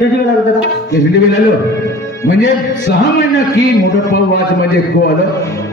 किती वेळ लागला दादा? किती वेळ आलो म्हणजे 6 महिना की मोठं पाऊ आज म्हणजे को आलं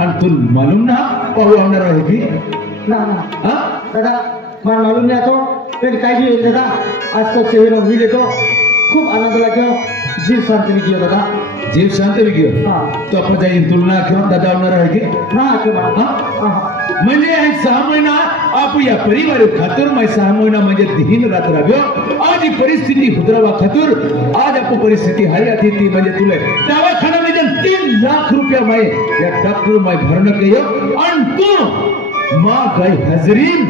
आणि तू मालूम ना पाऊ आणणार आहे की ना हा दादा मला मालूम नाही तो पण काय बी दादा आज तो चेहरा होईल येतो खूप आनंद लागतो जीव शांत विकियो दादा जीव शांत विकियो तो आपण जाईन तुलना किंवा दादा होणार आहे की ना म्हणजे 6 महिना आप या परिवार खातर मैं 6 महिना म्हणजे दिन रात राहतो आज ही परिस्थिती सुधारवा खातर आज आप परिस्थिती हाय आती ती म्हणजे तुले दवाखाना मध्ये 3 लाख रुपया मैं या डॉक्टर मैं भरणं केयो आणि तू मां गई हजरीन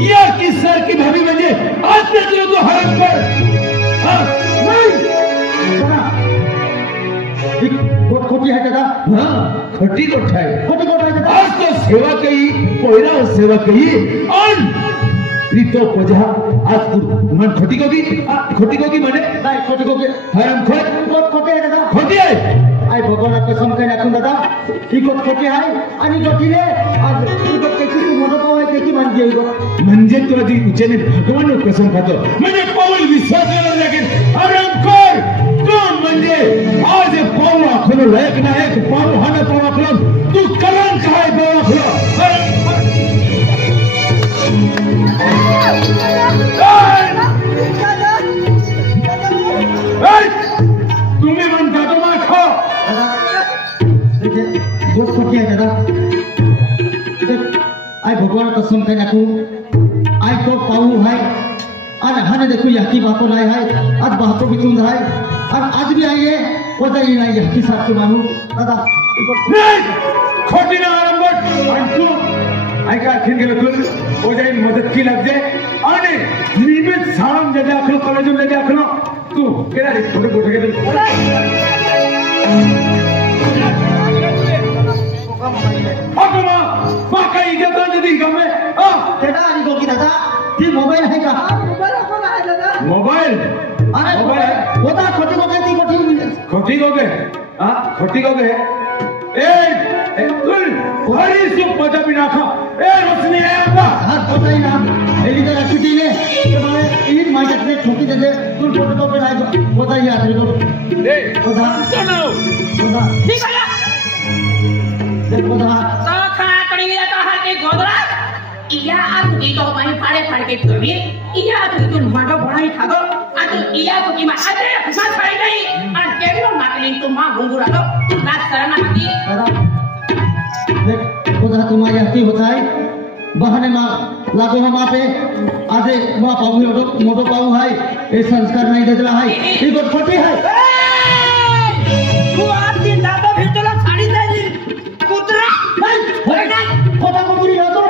या की सर की भाभी म्हणजे आज ते तुला तो हराम कर हां नाही खोटी है दादा हाँ खोटी गोठ है दादा आज तो सेवा कही पहिला सेवा कही और प्रीतो पजा आज तू मन खोटी कोगी माने नाही खोटी कोगी हराम खोटे है दादा खोटी है आई भगवान कसम काय नाकून दादा ही गोट खोटी आहे आणि गोटीले आज ही गोट त्याची तू मोठं पाव आहे त्याची मानती आहे गोट म्हणजे तू आधी उचेने भगवान कसम खातो म्हणजे पाऊल विश्वास करायला लागेल हराम कर कोण म्हणजे आज पाऊ आखलो लायक नाही पाऊ हा ना पाऊ आखलो तू कलंक आहे पाऊ आखलो तुम्ही म्हणता तो माखो गोट खोटी आहे दादा आई भगवान कसम काय नाकू आई तो पाऊ है आणि हाने देखो याकी बापो नाही है आज बापो बितून आहे आणि आज भी आई है कोणताही नाही याकी साथ मानू दादा नाही खोटी ना आरंभ आणि तू ऐका आणखीन गेलं तू ओजाई मदत की लागते आणि नियमित शाळा जे दाखलो कॉलेज मध्ये दाखलो तू केला रे छोटे मोठे गेले अगमा मा काही घेतो जदी गमे तेडा आणि गोकी दादा ती मोबाईल आहे का मोबाईल अरे मोबाईल होता खोटी गोगे ती खोटी गोगे हां खोटी गोगे ए तुल हरी सु पंजाबी नाखा ए रोशनी आया हां खोटाई ना एली तर छुट्टी ने तुम्हारे ईद मार्केट में छोटी जगह तुल फोटो को पे आई होता ही आदमी को ए होता सुनो होता ठीक है देखो दा तो खाना करेंगे तो हर के गोदरा इया आज की तो पानी फाड़े के तुम्ही इया आज तुम मागो बनाई खागो आज इया तो की मा अरे मा छाई गई और केवल माकलिंग तुम मां गुंगुरा दो लाज शर्म आती देख खुदा तुम्हारी हकी होता है बहाने मां लागो हम पे आधे मां पाऊ मोटो पाऊ है ये संस्कार नहीं देला है ये गोट खोटी है तू आज दिन दादा भेटला साडी दे कुत्रा होय नाही खोटा कोगरी होतो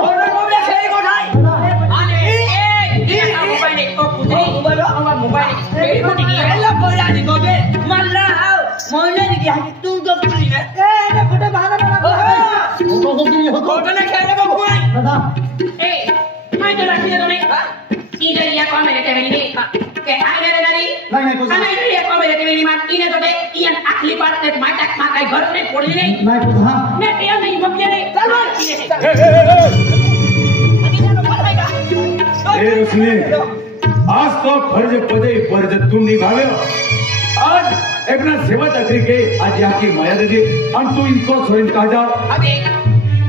आज तो फर्ज पदे फर्ज तुम निभावे आज अपना सेवा चाकरी के आज यहाँ की माया दे दी और तू इनको सोइन कहा जाओ अबे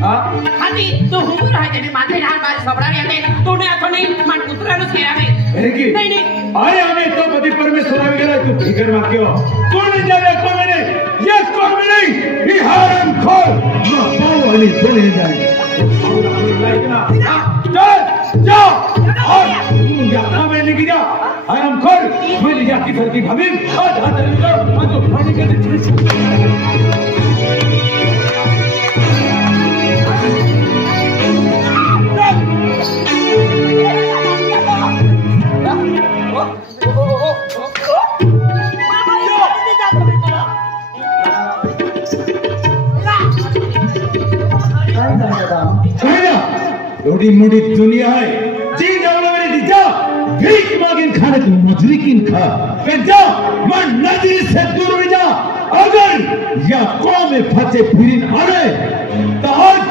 हाँ हाथी तो हुकुम रहा है कि माथे रात बार सबड़ा रहते तूने तो नहीं मन कुतरा नो खेरा में है कि नहीं आए हमें तो पति परमेश्वर आ गया तू फिकर मत क्यों कौन जाने कौन नहीं ये कौन नहीं ये हराम खोर ना पाओ वाली बोले जाए चल जाओ और यहाँ में निकल जा हराम खोर मैं जाती फरकी भाभी आज हाथ लगा मैं तो पानी के एवढी मोठी दुनिया है जी जावला मेरे दिजा भीख मागिन खाने तू मजरी किन खा फिर जा मन नदी से दूर में जा अगर या कौम में फंसे फिरिन आने तो आज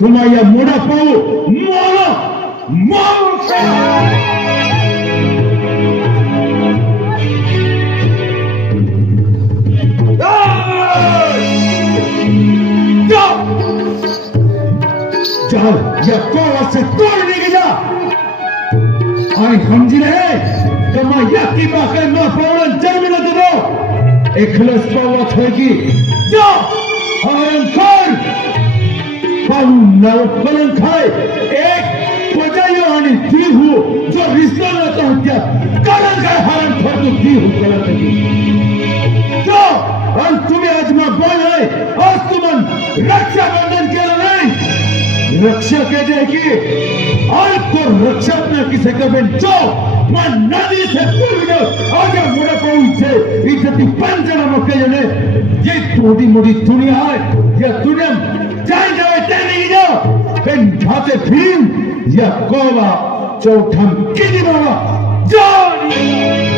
तुम्हारा मोड़ा पाओ मारो मारो या कोवा से तोड़ नहीं गया आई समझी रहे कमा या की बात मा पौरन जन्म न दो एकलस पावा थोगी जो हरण कर पाऊ नव फलन खाए एक पजायो आणि दीहू जो रिश्ता न तो हत्या कारण काय हरण कर तो दीहू कलत की जो और तुम्हें आज मां बोल है आज तुमन रक्षा बंधन केलं नाही रक्षा के जाएगी और को रक्षा न किसे कबे जो मन नदी से पूर्व आगे मुड़े पहुंचे इज्जती पंचना मक्के ने ये थोड़ी मोड़ी दुनिया है ये दुनिया जाए जाए तेरी जो पेन भाते भीम या कोवा चौथम किनी बाबा जानी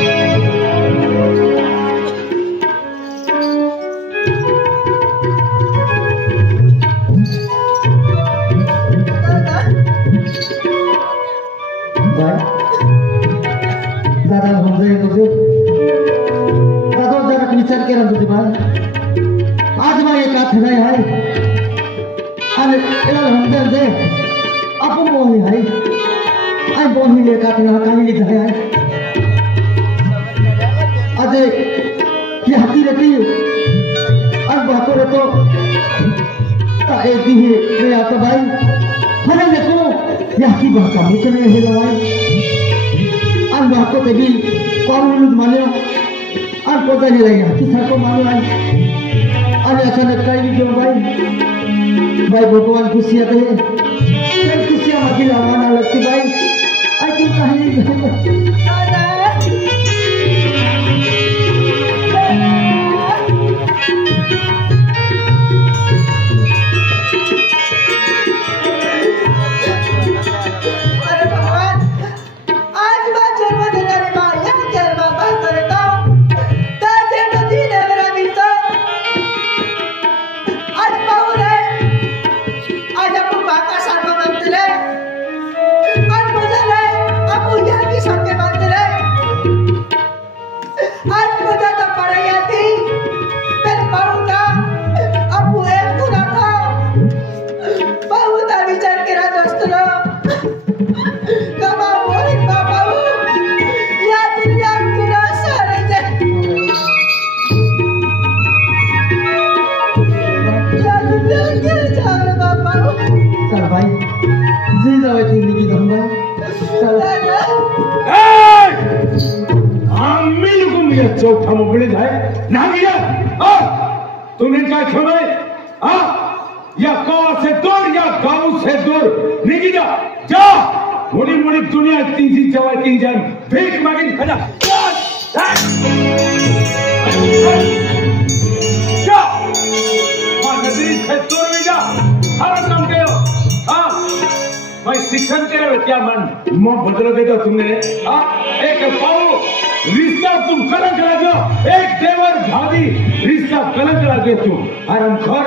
दादा समझे तुझे दादा जरा विचार केला तुझे बाय आज मैं एक हाथ है अरे एला समझे दे अपन मोही है आई मोही ले का तेरा काली लिखा है अजय ये हाथी रहती और बाको रे तो ता एक ही मैं आता भाई हमें देखो यह की बात का मुझे नहीं है भाई an ba ko te bi ko lu mane an ko ta ni la ya ki sa ko mane an acha kai jo bhai bhagwan खुशियां दे सब खुशियां मत लाना लगती भाई आई क्यों कहानी चौथा मोकळे जाय ना गया तुमने क्या खबर या कौवा से दूर या गांव से दूर निकल जा मोड़ी मोड़ी दुनिया तीजी जवा की जान भीख मांगी खजा जा नदी से दूर में जा हर काम करो भाई शिक्षण के क्या मन मुंह बदल देगा तुमने एक पाओ रिश्ता तुम कलंक लगे एक देवर भाभी रिश्ता कलंक लगे तुम आराम घर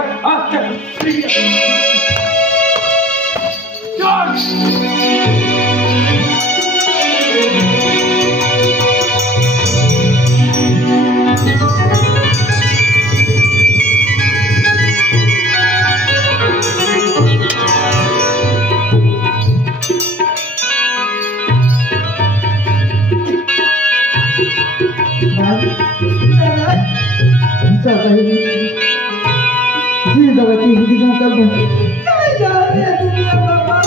जी दवा की हिंदी का कर दो क्या जा रहे हैं दुनिया बाबा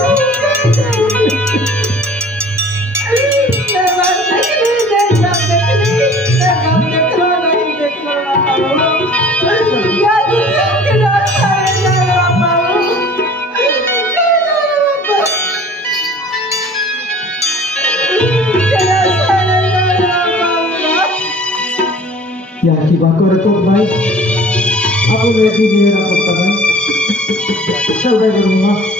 क्या की बात करे तो भाई आपको मैं भी नहीं रहा सकता भाई चल भाई करूँगा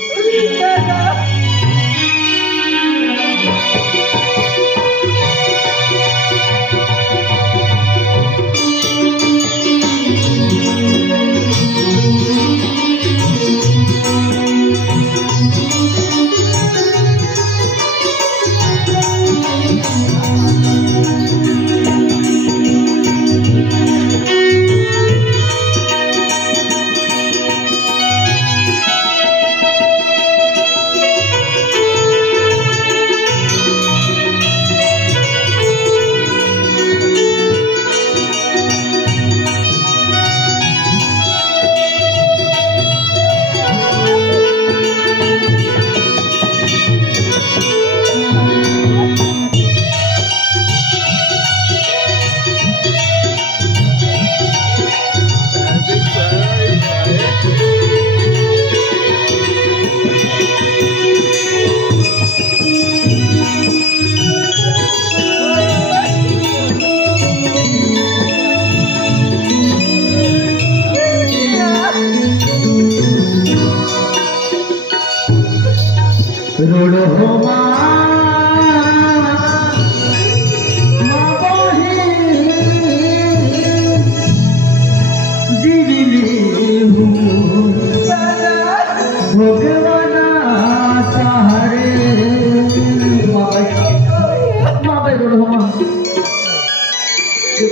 क्या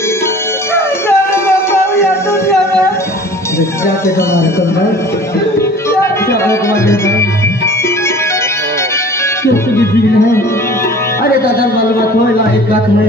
के तुम्हारे कंधा क्या तुम्हारे क्यों तुझे दिन है अरे दादा मालूम हो लाइक का है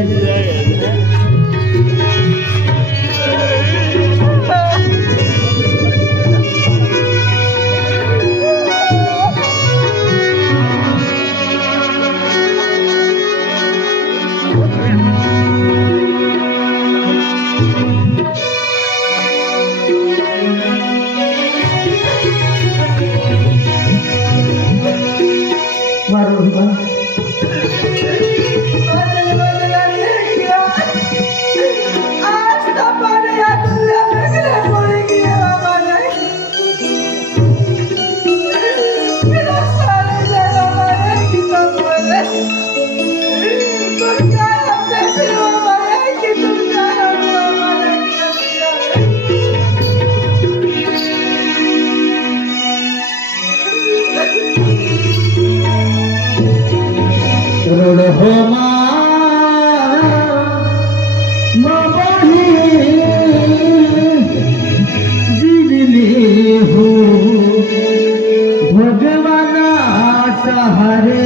रोड हो दिली हो भगवाना सहारे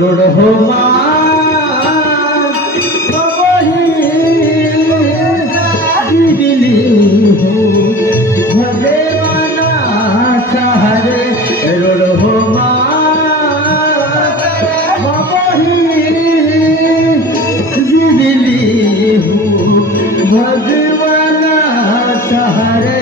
रोड हो दिली हो भगवाना सहारे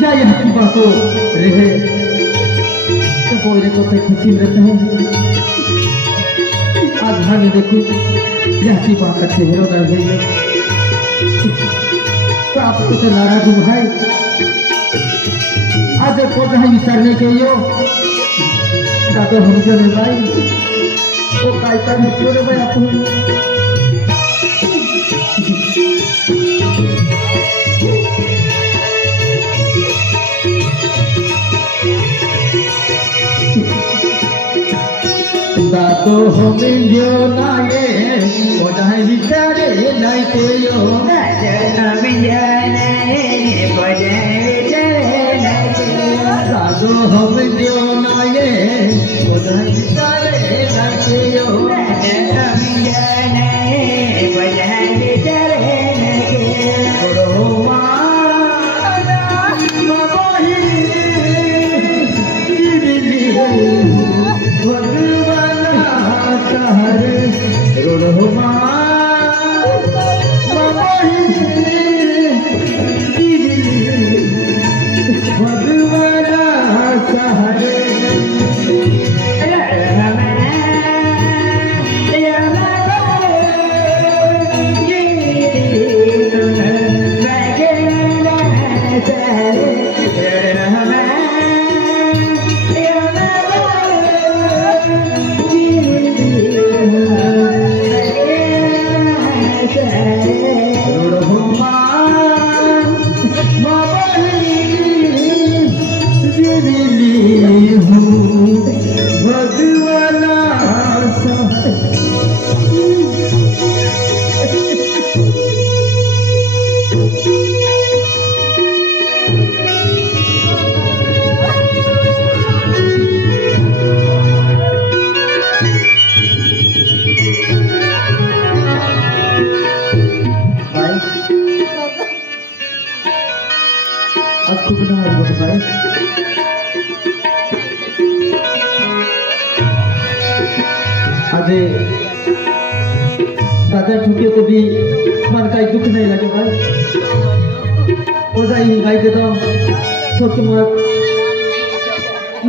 जय हकीमा को रहे तो बोले को पे खुशी रहता है आज हमें देखो यह हकीमा का चेहरा न है तो आप तो नाराज हो भाई आज को कहीं विचारने के यो दादा हम चले भाई वो कायता में छोड़े भाई आप दातो हमें जो नाये पढ़ाई बिचारे नहीं तो यो हमें जाने पढ़ाई बिचारे नहीं तो दातो हमें जो नाये पढ़ाई बिचारे नहीं तो यो हमें जाने पढ़ाई बिचारे नहीं तो रोड हो भगवाना सहारे आज खूप नाही होत बाई आजे दादा ठुके तो भी मन का दुख नहीं लगे भाई ओजाई गाई दे तो छोटे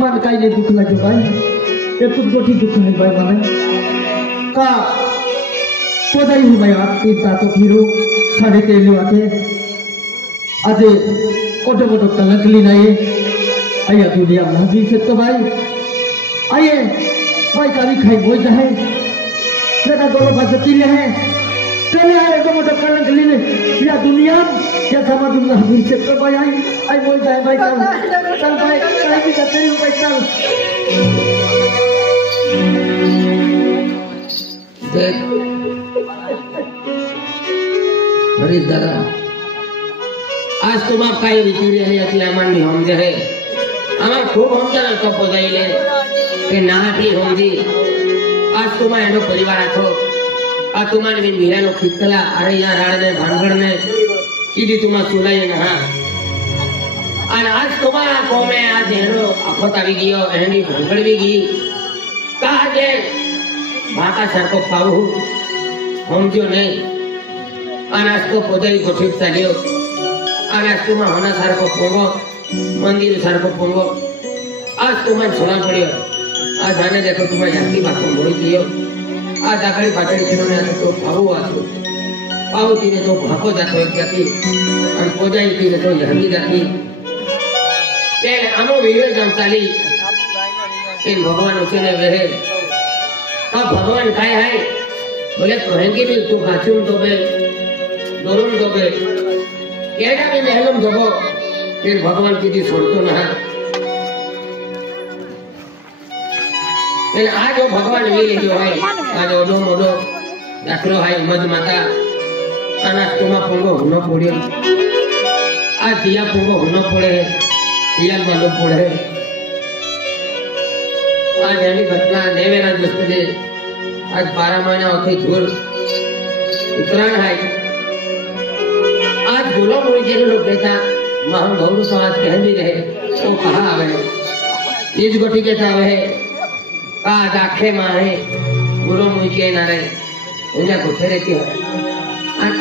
मन का नहीं दुख लगे भाई ये कुछ गोठी दुख नहीं भाई माने का ओजाई हूँ भाई आप तीन तातो फिरू साढ़े तेल आते आज ओटो मोटो कलक ली नहीं आया दुनिया में जी से तो भाई आइए भाई काली खाई बोझ है जरा दोनों बचती है चले आए तो मोटो कलक ली या दुनिया या समाज दुनिया जी से तो भाई आई बोल जाए भाई चल भाई कहीं भी जाते हैं भाई चल देख हरीश दादा आज तुम आप काही विचारी आली अति आम्हाला समजे है आम्हाला खूप समजा तो पोजाईले ते नाटी समजी आज तुम्हा एनो परिवार आथो आ तुम्हाने भी मीरा नो खितला अरे यार राड़ने भानगड़ने कीदी तुम्हा सुलाये ना और आज तुम्हारा कोमे आज एनो आफत आवी गयो एनी भानगड़ भी गई कहा जे भाका सर को पाऊ समझो नहीं और आज तो पोजाई गोठित चालियो और आज तुम्हारा होना सार को पोंगो मंदिर सार को पोंगो आज तुम्हारा छोड़ा पड़ियो आज आने देखो तुम्हारी जाती बातों बोली दियो आज आखिरी पाचड़ी किन्होंने तो पाऊ आतो पाऊ तीने तो भाको जातो एक जाती और पोजाई तीने तो यहनी जाती ते आमो वीडियो जमचाली इन भगवान उसे वेहे अब भगवान काय है बोले कहेंगे भी तू काचुम दोबे दोरुन दोबे केड़ा भी महलम दोबो फिर भगवान की दी छोड़तो ना लेकिन आज वो भगवान वीर जो है आज ओडो मोडो दाखलो है मद माता अनाज तुम्हा पोंगो हुनो पड़ियो आज दिया पोंगो हुनो पड़े दिया मालूम पड़े आज यानी घटना देवेना दृष्टि आज 12 महीना होते धूल उत्तरायण है आज बोलो मुझे जेल लोग कहता महम भवरू तो आज कह भी रहे तो कहा आवे तीज गोटी कहता आवे आज आखे मारे बोलो मुझे ना रहे उन्हें कुछ रहती है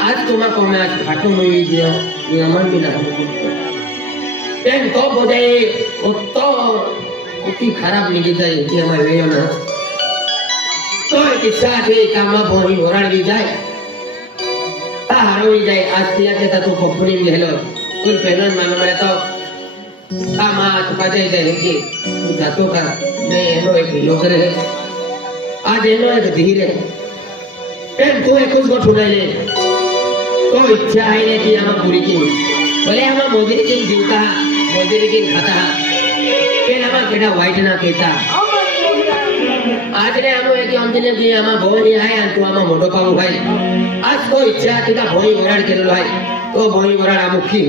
आज तुम्हारा को मैं आज घाटों में भी दिया ये अमन भी ना तो बोले वो तो उतनी खराब नहीं जाए कि हमारे वे ना तो इच्छा थी कामा बोरी ओराड़ भी जाए हारो भी जाए आज दिया कहता तो कंपनी में हेलो कुल पहले मालूम है तो कामा तो जाए जाए कि जातो का नहीं हेलो एक लोग रहे आज हेलो एक धीरे पेन तू एक कुछ को ठुना ले तो इच्छा है ने कि हम पूरी की बोले हम मोदी की जीवता मोदी की खाता पेन हम केड़ा वाइट ना कहता आज ने हम एक अंतिम की हम भोई है और तू हम मोटो पाऊ भाई आज तो इच्छा कि ता भोई वराड केलो भाई तो भोई वराड मुखी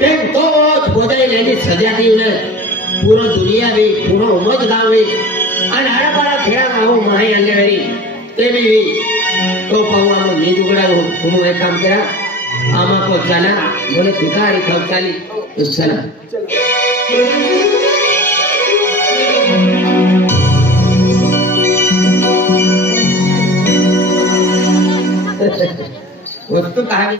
पेन तो बोधाई लेनी सजाती उन्हें पूरा दुनिया भी पूरा उमद गांव भी और हरा बड़ा खेड़ा गांव माही अंगे मेरी ते भी तो पाऊ हम नींद उगड़ा तुम एक काम करा आमा को चला बोले भिखारी खाओ चाली तो चला वस्तु कहानी